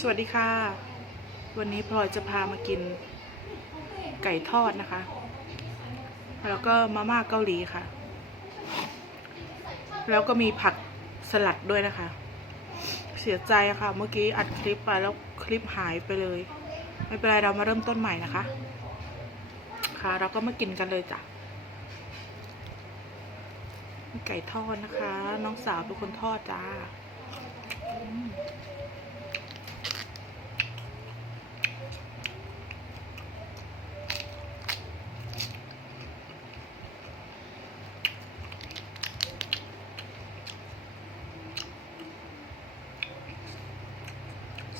สวัสดีค่ะ วันนี้พลอยจะพามากินไก่ทอดนะคะ แล้วก็มาม่าเกาหลีค่ะ แล้วก็มีผักสลัดด้วยนะคะ เสียใจอะค่ะ เมื่อกี้อัดคลิปไปแล้วคลิปหายไปเลย ไม่เป็นไรเรามาเริ่มต้นใหม่นะคะ ค่ะ เราก็มากินกันเลยจ้ะไก่ทอดนะคะ น้องสาวเป็นคนทอดจ้า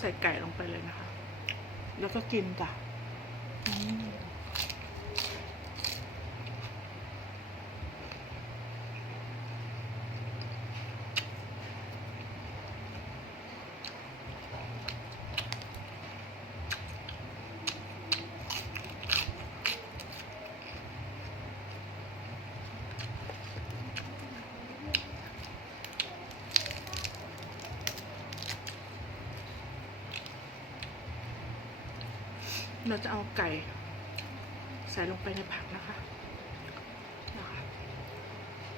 ส่ไก่ลงไปเลยนะคะ แล้วก็กินจ้ะ เราจะเอาไก่ใส่ลงไปในผักนะคะนะคะ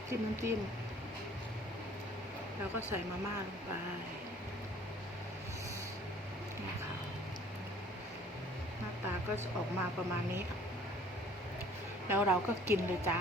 จิ้มน้ำจิ้มแล้วก็ใส่มาม่าลงไปนี่ค่ะหน้าตาก็จะออกมาประมาณนี้ แล้วเราก็กินเลยจ้า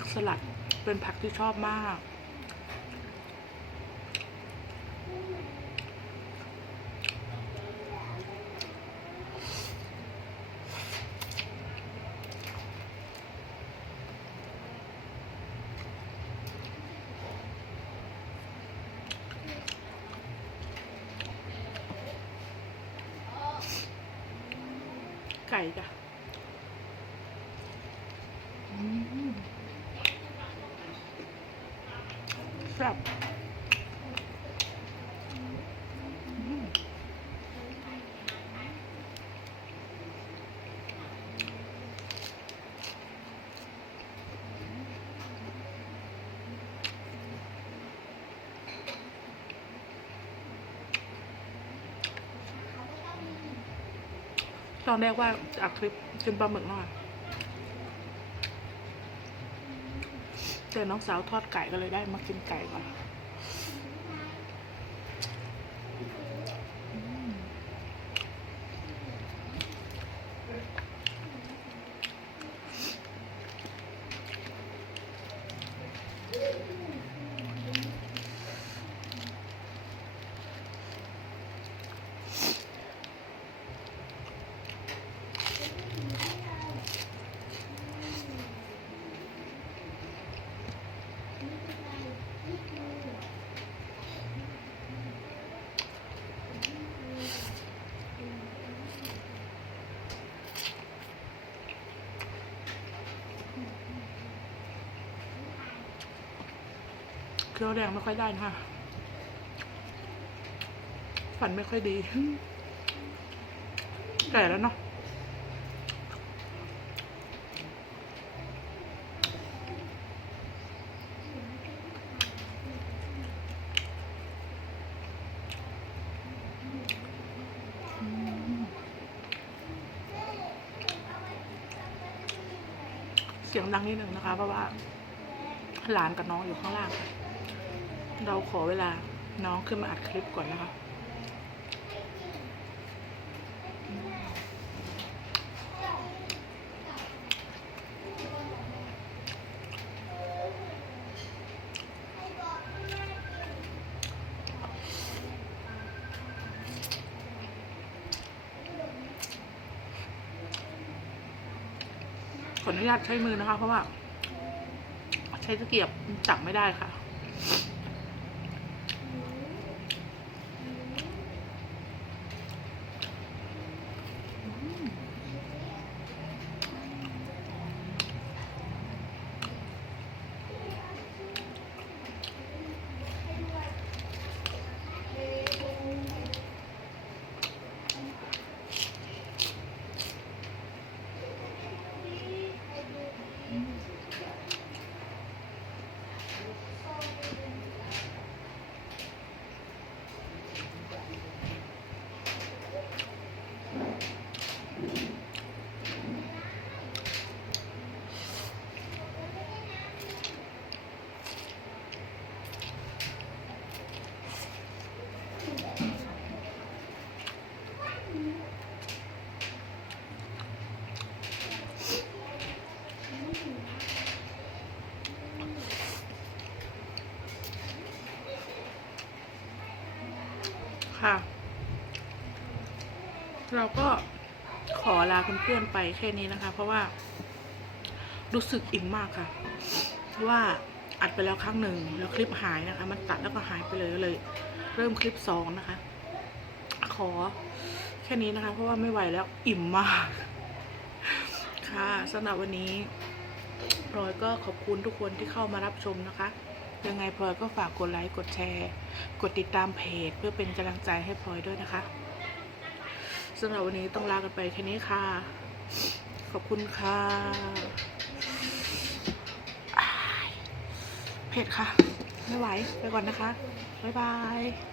ผักสลัดเป็นผักที่ชอบมาก ไก่จ้ะมแซ่บตอนแรกว่าจะอัดคลิปกินปลาหมึกหน่อย เจอน้องสาวทอดไก่ก็เลยได้มากินไก่ก่อน เคี้ยวแดงไม่ค่อยได้นะคะฝันไม่ค่อยดี แก่แล้วเนาะเสียงดังนิดนึงนะคะ เพราะว่าหลานกับน้องอยู่ข้างล่างค่ะ เราขอเวลาน้องขึ้นมาอัดคลิปก่อนนะคะขออนุญาตใช้มือนะคะ เพราะว่า ใช้ตะเกียบจับไม่ได้ค่ะ ค่ะ เราก็ขอลาเพื่อนๆไปแค่นี้นะคะ เพราะว่ารู้สึกอิ่มมากค่ะเพราะว่าอัดไปแล้วครั้งหนึ่งแล้วคลิปหายนะคะ มันตัดแล้วก็หายไปเลยก็เลย เริ่มคลิปสองนะคะ ขอแค่นี้นะคะ เพราะว่าไม่ไหวแล้วอิ่มมาก ค่ะสำหรับวันนี้พลอยก็ขอบคุณทุกคนที่เข้ามารับชมนะคะ ยังไงพลอยก็ฝากกดไลค์กดแชร์ กดติดตามเพจ เพื่อเป็นกำลังใจให้พลอยด้วยนะคะสำหรับวันนี้ต้องลากันไปแค่นี้ค่ะ ขอบคุณค่ะเผ็ดค่ะ ไม่ไหว ไปก่อนนะคะ บ๊ายบาย